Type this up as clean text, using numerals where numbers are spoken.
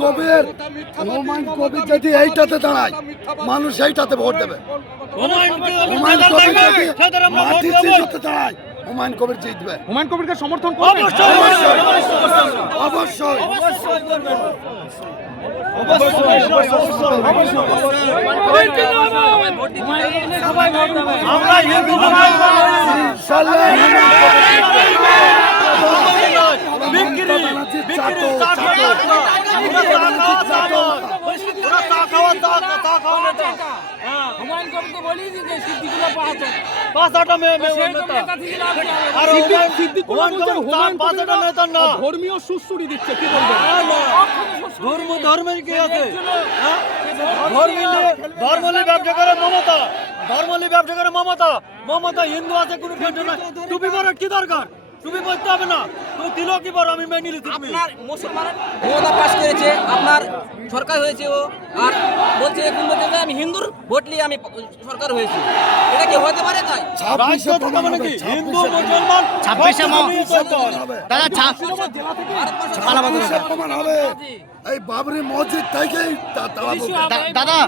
কবির যদি এইটাতে দাঁড়ায়, মানুষ এইটাতে ভোট দেবে। হুমায়ুন কবির যদি মাটির চিহ্নতে দাঁড়ায়, হুমায়ুন কবির জিতবে। হুমায়ুন কবিরকে সমর্থন করবেন? অবশ্যই। আমরা হিন্দু ধর্মীয় সুশ্রুতি দিচ্ছে, কি বলবেন? ধর্মের কি আছে? ধর্ম নিয়ে ব্যবসা করে মমতা, ধর্ম নিয়ে ব্যবসা করে মমতা। মমতা হিন্দু আছে কোনো ক্ষেত্রে না। টুপি পরার কি দরকার? টুপি পরতে হবে না। তুমি দিল কি পর আমি মেনে নিলি। আপনার মুসলমানের ক্ষমতা পাস করেছে, আপনার সরকার হয়েছে ও, আর বলছে এখন বলছে যে আমি হিন্দুর ভোট নিয়ে আমি সরকার হয়েছি। এটা কি হতে পারে? তাই রাষ্ট্র থাকা মানে কি? হিন্দু মুসলমান 26 এই বাবরি মসজিদ থেকেই দাদা